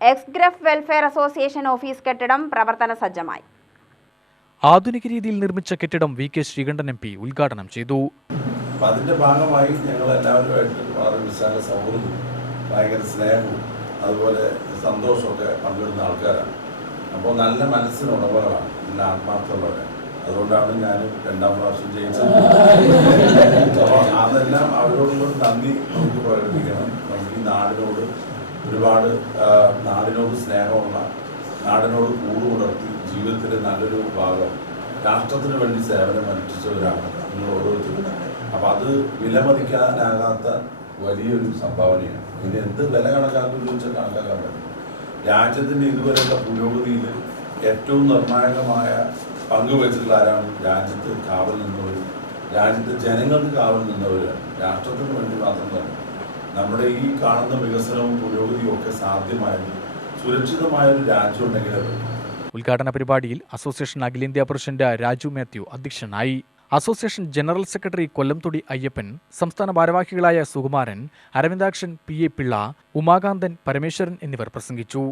എക്സ്ഗ്രഫ് welfare association office കെട്ടിടം പ്രവർത്തന സജ്ജമായി. ആധുനിക രീതിയിൽ നിർമ്മിച്ച കെട്ടിടം V K Sreekandan M P ഉദ്ഘാടനം ചെയ്തു. അതിന്റെ ഭാഗമായി ഞങ്ങൾ എല്ലാവരുമായിട്ട് വളരെ വിശാല സൗഹൃദവും ഭയങ്കര സ്നേഹവും അതുപോലെ സന്തോഷമൊക്കെ പങ്കിടുന്ന ആൾക്കാരാണ്. അപ്പോൾ നല്ല മനസ്സിന് ഉടമകളാണ് നല്ല ആത്മാർത്ഥമുള്ളവരാണ് അതുകൊണ്ടാണ് ഞാൻ രണ്ടാം പ്രാവശ്യം ജയിച്ചത്. അപ്പോൾ അതെല്ലാം അവരോടുള്ള നന്ദി നമുക്ക് പ്രകടിപ്പിക്കണം. നമുക്ക് ഈ നാടിനോട് ഒരുപാട് നാടിനോട് സ്നേഹമുള്ള നാടിനോട് കൂടുപുലർത്തി ജീവിതത്തിലെ നല്ലൊരു ഭാഗം രാഷ്ട്രത്തിന് വേണ്ടി സേവനം അനുഷ്ഠിച്ചവരാണ് നിങ്ങൾ ഓരോരുത്തരും അപ്പം അത് വിലമതിക്കാനാകാത്ത വലിയൊരു സംഭാവനയാണ്. ഇതിന് എന്ത് വില കണക്കാക്കുമെന്ന് ചോദിച്ചാൽ കണക്കാക്കാൻ പറ്റും രാജ്യത്തിന്റെ ഇതുവരെയുള്ള പുരോഗതിയിൽ ഏറ്റവും നിർണായകമായ പങ്ക് വഹിച്ചിട്ടുള്ള ആരാണ്? രാജ്യത്ത് കാവൽ നിന്നവർ രാജ്യത്തെ ജനങ്ങൾക്ക് കാവൽ നിന്നവരാണ് രാഷ്ട്രത്തിന് വേണ്ടി മാത്രം തന്നെ. നമ്മുടെ ഈ കാണുന്ന വികസനവും പുരോഗതിയും ഒക്കെ സാധ്യമായത് സുരക്ഷിതമായ ഒരു രാജ്യം ഉണ്ടെങ്കിലേ. ഉദ്ഘാടന പരിപാടിയിൽ അസോസിയേഷൻ അഖിലേന്ത്യാ പ്രസിഡന്റ് രാജു മാത്യു അധ്യക്ഷനായി association general secretary Kollamthodi Ayyappan സംസ്ഥാന ഭാരവാഹികളായ സുകുമാരൻ അരവിന്ദാക്ഷൻ പി എ പിള്ള ഉമാകാന്തൻ പരമേശ്വരൻ എന്നിവർ പ്രസംഗിച്ചു